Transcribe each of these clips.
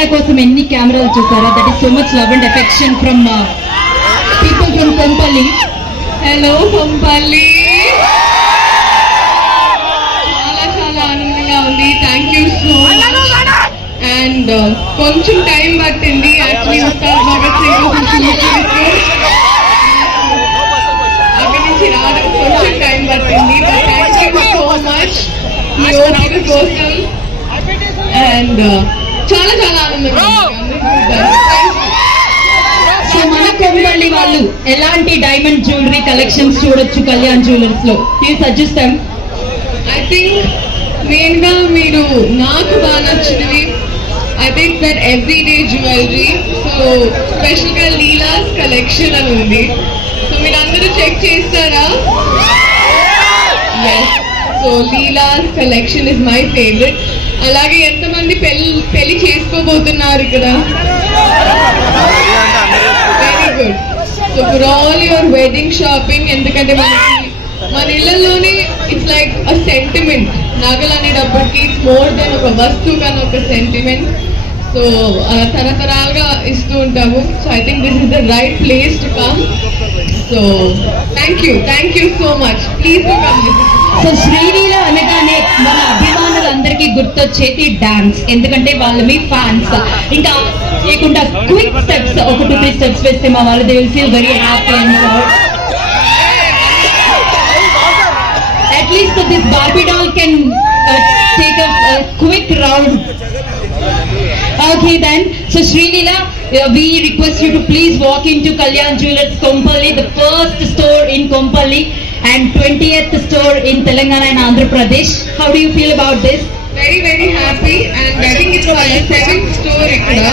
శ్రీలీల కోసం ఎన్ని కెమెరాలు చూసారా? That is so much love and affection from people from Kompally. హలో కొంపల్లి, చాలా చాలా ఆనందంగా ఉంది. Thank you so much. And కొంచెం టైం పట్టింది యాక్చువల్లీ ఉస్తాద్ భగత్ సింగ్ అక్కడి నుంచి రావడం కొంచెం టైం పట్టింది. థ్యాంక్ యూ సో మచ్ మీ ఓపిక కోసం. అండ్ చాలా చాలా ఆనందంగా ఉంది. సో మన కొంపల్లి వాళ్ళు ఎలాంటి డైమండ్ జ్యువెలరీ కలెక్షన్స్ చూడొచ్చు కళ్యాణ్ జ్యువెలర్స్ లో? Please suggest them. I think main గా మీరు నాకు బాగా నచ్చినవి I think that everyday jewelry. So special గా లీలాస్ కలెక్షన్ అని ఉంది. సో మీరు అందరూ చెక్ చేస్తారా? Yes. So Leela's collection is my favourite. అలాగే ఎంతమంది పెళ్లి చేసుకోబోతున్నారు ఇక్కడ? Very good. So for all your wedding shopping, ఎందుకంటే మన ఇళ్లలోనే ఇట్స్ లైక్ అ సెంటిమెంట్. నగలు అనేటప్పటికి ఇట్స్ మోర్ దెన్ ఒక వస్తువు కానీ ఒక సెంటిమెంట్. సో తరతరాలుగా ఇస్తూ ఉంటాము. So I think this is the right place to come. So thank you so much. Please to come. So Sreeleela అనగానే మన అభిమానులందరికీ గుర్తొచ్చేది డాన్స్, ఎందుకంటే వాళ్ళు మీ ఫ్యాన్స్. ఇంకా లేకుండా క్విక్ స్టెప్స్, ఒక 2-3 స్టెప్స్ వేస్తే మా వాళ్ళు they will feel very happy and proud. At least this Barbie doll can take a quick round. Okay then. So Srilila, we request you to please walk into Kalyan Jewellers Kompally, the first store in Kompally and 20th store in Telangana and Andhra Pradesh. How do you feel about this? Very very happy, and I think it's our 7th store ikkada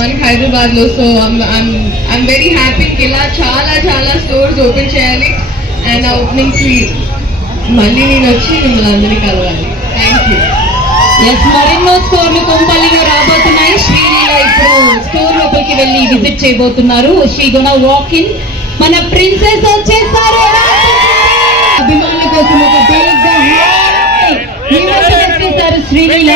మనకి హైదరాబాద్ లో. So I'm very happy. ఇలా చాలా stores open చేయాలి అండ్ ఆ ఓపెనింగ్స్ మళ్ళీ నేను వచ్చి మిమ్మల్ని అందరినీ కలవాలి. Thank you. ఎస్, మరెన్నో స్టోర్లు కొంపల్లిలో రాబోతున్నాయి. శ్రీలీల ఇప్పుడు స్టోర్ లోపలికి వెళ్ళి విజిట్ చేయబోతున్నారు. She gonna walk in. మన ప్రిన్సెస్ వచ్చేసారు. అభిమానుల కోసం ఒక చేశారు శ్రీలీల.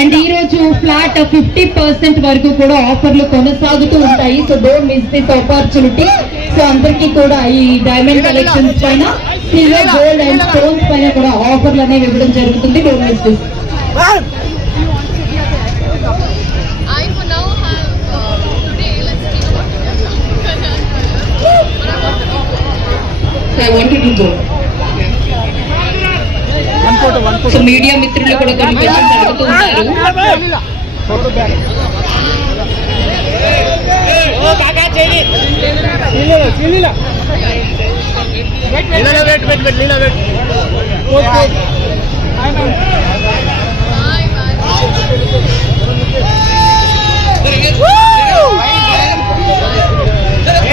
అండ్ ఈ రోజు ఫ్లాట్ 50% వరకు కూడా ఆఫర్లు కొనసాగుతూ ఉంటాయి. So don't miss this opportunity. So అందరికీ కూడా ఈ డైమండ్ కలెక్షన్స్ పైన, సిల్వర్, గోల్డ్ అండ్ స్టోన్స్ పైన కూడా ఆఫర్లు అనేవి ఇవ్వడం జరుగుతుంది. Don't miss this. So media మిత్రులు కూడా కొన్ని క్వశ్చన్స్ అడుగుతూ ఉంటారు.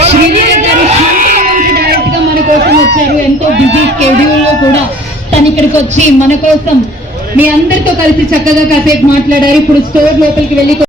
శ్రీలీల గారు డైరెక్ట్ గా మన కోసం వచ్చారు. ఎంతో బిజీ షెడ్యూల్ లో కూడా తను ఇక్కడికి వచ్చి మన కోసం మీ అందరితో కలిసి చక్కగా కాసేపు మాట్లాడారు. ఇప్పుడు స్టోర్ లోపలికి వెళ్ళి